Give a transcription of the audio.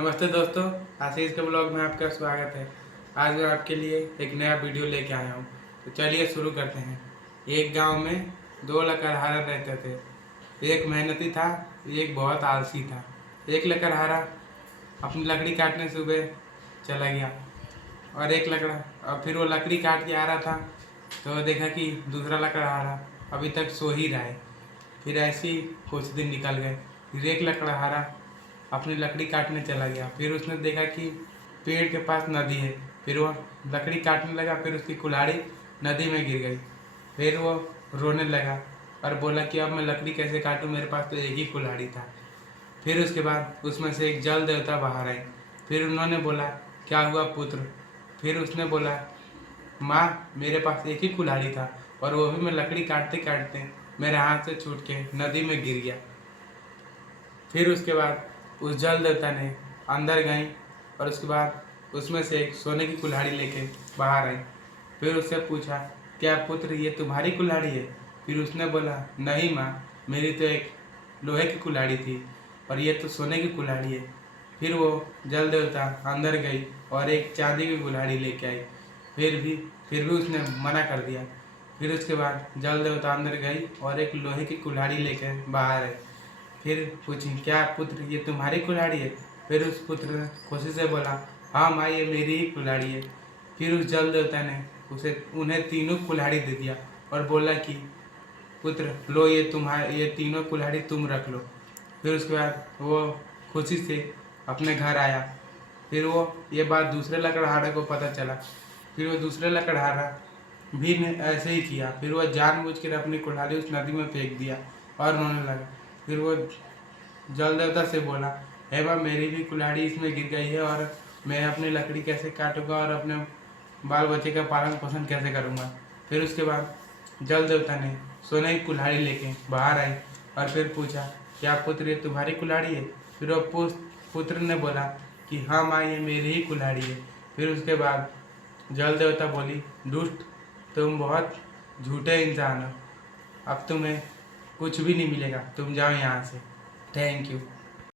नमस्ते दोस्तों, आशीष के ब्लॉग में आपका स्वागत है। आज मैं आपके लिए एक नया वीडियो लेके आया हूँ। तो चलिए शुरू करते हैं। एक गांव में दो लकड़हारा रहते थे। एक मेहनती था, एक बहुत आलसी था। एक लकड़हारा अपनी लकड़ी काटने सुबह चला गया और फिर वो लकड़ी काट के आ रहा था तो देखा कि दूसरा लकड़हारा अभी तक सो ही रहा है। फिर ऐसे ही कुछ दिन निकल गए। फिर एक लकड़हारा अपनी लकड़ी काटने चला गया। फिर उसने देखा कि पेड़ के पास नदी है। फिर वो लकड़ी काटने लगा, फिर उसकी कुल्हाड़ी नदी में गिर गई। फिर वो रोने लगा और बोला कि अब मैं लकड़ी कैसे काटूं, मेरे पास तो एक ही कुल्हाड़ी था। फिर उसके बाद उसमें से एक जल देवता बाहर आए। फिर उन्होंने बोला, क्या हुआ पुत्र? फिर उसने बोला, माँ मेरे पास एक ही कुल्हाड़ी था और वो भी मैं लकड़ी काटते काटते मेरे हाथ से छूट के नदी में गिर गया। फिर उसके बाद उस जल देवता ने अंदर गई और उसके बाद उसमें से एक सोने की कुल्हाड़ी लेके बाहर आई। फिर उससे पूछा, क्या पुत्र ये तुम्हारी कुल्हाड़ी है? फिर उसने बोला, नहीं माँ, मेरी तो एक लोहे की कुल्हाड़ी थी और ये तो सोने की कुल्हाड़ी है। फिर वो जल देवता अंदर गई और एक चांदी की कुल्हाड़ी लेके आई। फिर भी उसने मना कर दिया। फिर उसके बाद जल देवता अंदर गई और एक लोहे की कुल्हाड़ी लेकर बाहर आई। फिर पूछी, क्या पुत्र ये तुम्हारी कुल्हाड़ी है? फिर उस पुत्र ने खुशी से बोला, हाँ माँ, ये मेरी ही कुल्हाड़ी है। फिर उस जल देवता ने उन्हें तीनों कुल्हाड़ी दे दिया और बोला कि पुत्र लो, ये तीनों कुल्हाड़ी तुम रख लो। फिर उसके बाद वो खुशी से अपने घर आया। फिर वो ये बात दूसरे लकड़हारे को पता चला। फिर वो दूसरे लकड़हारा भी ने ऐसे ही किया। फिर वो जानबूझकर अपनी कुल्हाड़ी उस नदी में फेंक दिया और रोने लगा। फिर वो जल देवता से बोला, हे माँ, मेरी भी कुल्हाड़ी इसमें गिर गई है और मैं अपनी लकड़ी कैसे काटूंगा और अपने बाल बच्चे का पालन पोषण कैसे करूंगा। फिर उसके बाद जल देवता ने सोने की कुल्हाड़ी लेके बाहर आई और फिर पूछा, क्या पुत्र ये तुम्हारी कुल्हाड़ी है? फिर वो पुत्र ने बोला कि हाँ माँ, ये मेरी ही कुल्हाड़ी है। फिर उसके बाद जल देवता बोली, दुष्ट, तुम बहुत झूठे इंसान हो। अब तुम्हें कुछ भी नहीं मिलेगा, तुम जाओ यहाँ से। Thank you.